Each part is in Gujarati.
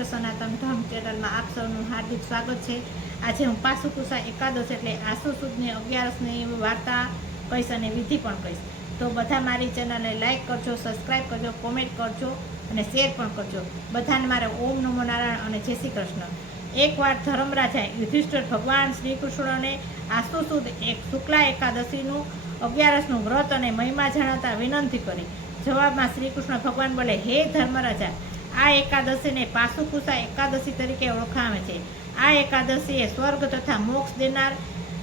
પવિત્ર સનાતન ધર્મ ચેનલમાં આપ સૌનું હાર્દિક સ્વાગત છે। આજે હું પાસુકુસા એકાદશ એટલે આસો સુદની 11ની વાર્તા કહીશ અને વિધિ પણ કહીશ। તો બધા મારી ચેનલને લાઇક કરજો, સબસ્ક્રાઈબ કરજો, કોમેન્ટ કરજો અને શેર પણ કરજો। બધાને મારે ઓમ નમો નારાયણ અને જય શ્રી કૃષ્ણ। એકવાર ધર્મરાજા યુધિષ્ઠિર ભગવાન શ્રી કૃષ્ણને આસો સુદ શુક્લા એકાદશીનું 11નું વ્રત અને મહિમા જણાવતા વિનંતી કરી। જવાબમાં શ્રી કૃષ્ણ ભગવાન બોલે, હે ધર્મરાજા, આ એકાદશીને પાસુકુસા એકાદશી તરીકે ઓળખાવે છે। આ એકાદશીએ સ્વર્ગ તથા મોક્ષ દેનાર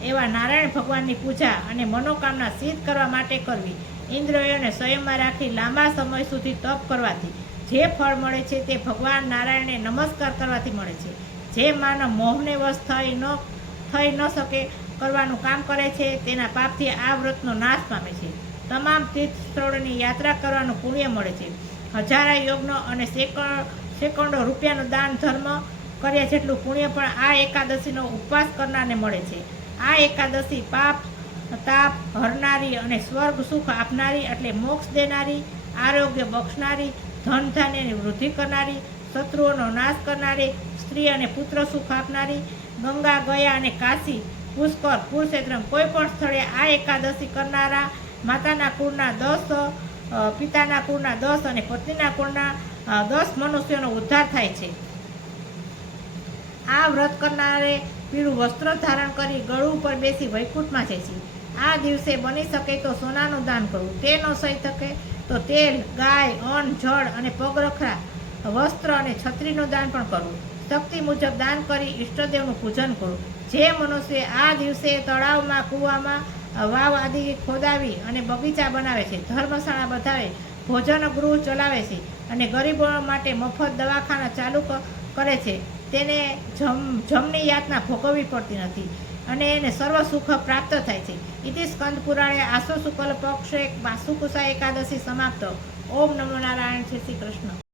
એવા નારાયણ ભગવાનની પૂજા અને મનોકામના સિદ્ધ કરવા માટે કરવી। ઇન્દ્રિયોને સંયમમાં રાખી લાંબા સમય સુધી તપ કરવાથી જે ફળ મળે છે તે ભગવાન નારાયણને નમસ્કાર કરવાથી મળે છે। જે માનવ મોહને વશ થઈ ન શકે કરવાનું કામ કરે છે તેના પાપથી આ વ્રતનો નાશ પામે છે। તમામ તીર્થ સ્થળોની યાત્રા કરવાનું પુણ્ય મળે છે। હજારા યજ્ઞ અને સેંકડો રૂપિયાનું દાન ધર્મ કર્યા જેટલું પુણ્ય પણ આ એકાદશીનો ઉપવાસ કરનારને મળે છે। આ એકાદશી પાપ તાપ હરનારી અને સ્વર્ગ સુખ આપનારી એટલે મોક્ષ દેનારી, આરોગ્ય બક્ષનારી, ધન ધાન્યની વૃદ્ધિ કરનારી, શત્રુઓનો નાશ કરનારી, સ્ત્રી અને પુત્ર સુખ આપનારી, ગંગા ગયા અને કાશી પુષ્કર કુરુક્ષેત્ર કોઈ પણ સ્થળે આ એકાદશી કરનારા માતાના કુળના 10, પિતાના કુળના 10 અને પત્નીના કુળના 10 મનુષ્યોનો ઉદ્ધાર થાય છે। આ વ્રત કરનારે પીળું વસ્ત્ર ધારણ કરી ગળું ઉપર બેસી વૈકુંઠમાં જાય છે। આ દિવસે બની શકે તો સોનાનું દાન કરવું, તે ન થઈ શકે તો તેલ, ગાય, અન્ન, જળ અને પગરખા, વસ્ત્ર અને છત્રીનું દાન પણ કરવું। શક્તિ મુજબ દાન કરી ઈષ્ટદેવનું પૂજન કરવું। જે મનુષ્ય આ દિવસે તળાવમાં, કૂવામાં, વાવ આદિ ખોદાવી અને બગીચા બનાવે છે, ધર્મશાળા બંધાવે, ભોજન ગૃહ ચલાવે છે અને ગરીબો માટે મફત દવાખાના ચાલુ કરે છે, તેને જમની યાતના ભોગવવી પડતી નથી અને એને સર્વ સુખ પ્રાપ્ત થાય છે। ઇતિ સ્કંદ પુરાણે આસો શુક્લ પક્ષે પાસુકુસા એકાદશી સમાપ્ત। ઓમ નમો નારાયણ, જય શ્રી કૃષ્ણ।